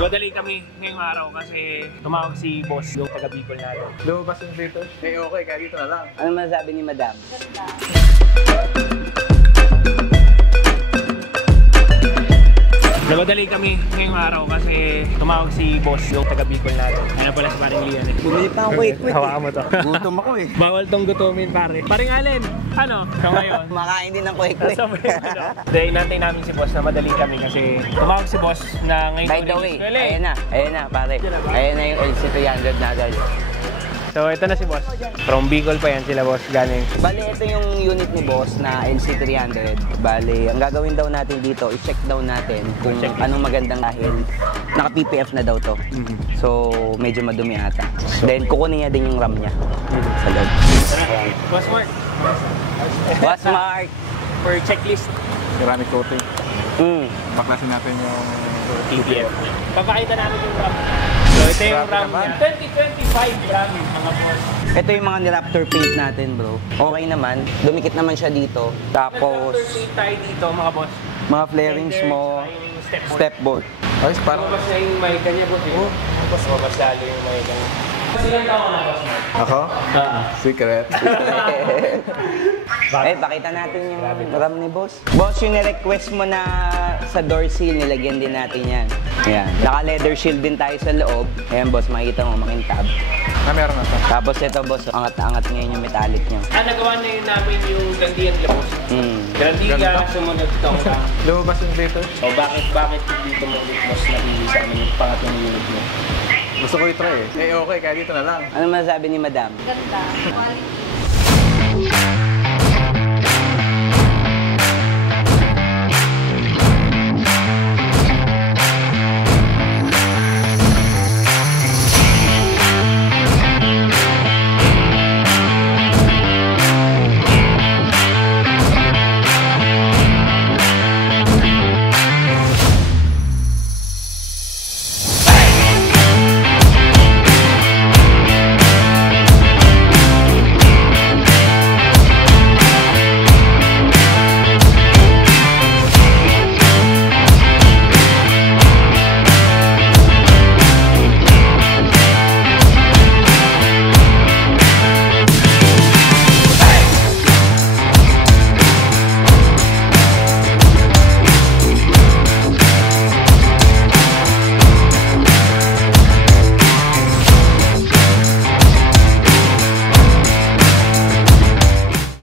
Namadali kami ngayong araw kasi tumawag si boss yung taga Bicol natin. Lumabas yung dito? Eh okay, kaya dito na lang. Ano masasabi ni Madam? Ganda. Namadali kami ngayong araw kasi tumawag si boss yung taga Bicol natin. Ano pala si paring Lian eh. Bumili pa ako quick. Hawakan mo to. Gutom ako eh. Bawal tong gutumin pare. Paring Allen, ano? So ngayon, Kumakain din ng quick. Hindi, inantay namin si boss na madali kami kasi tumawag si boss na ngayon. By the way, ayan na pare. Ayan na yung LC300 natin. So ito na si boss. From Bicol pa yan sila boss galing. Bali, ito yung unit ni boss na LC300. Bali, ang gagawin daw natin dito, i-check daw natin kung anong magandang dahil naka-PPF na daw to. So, medyo madumi ata. Then, kukunin niya din yung RAM niya sa loob. Boss Mark. Boss Mark! For checklist. Ceramic coating. Baklasin natin yung PPF. Papakita namin yung RAM. So ito yung RAM niya. 2025 RAM mga boss. Ito yung mga ni-Raptor paint natin, bro. Okay naman. Dumikit naman siya dito. Tapos, Nag-Raptor tayo dito mga boss. mga flarings mo, step board. ayos, parang Lumabas na yung mic niya boss. Mas lumabas lalo yung mic niya. Ilan taon na boss Mark? ako? Secret. Pakita natin yung RAM ni boss. Boss, yung ni-request mo na sa door seal, nilagyan din natin yan. Ayan. Naka-leather shield din tayo sa loob. Ayan, boss, makikita mo, makintab. Meron na ito. Tapos ito, boss, angat-angat ngayon yung metallic nyo. Nagawa na yun namin yung gandiyan boss. Grandiga, Ganda. sumunod itong RAM. Lumabas yung dito? O bakit dito mo boss napili sa amin yung pangatlong unit mo? Gusto ko i-try eh. Eh okay, kaya dito na lang. Ano masasabi ni Madam? Ganda. Quality.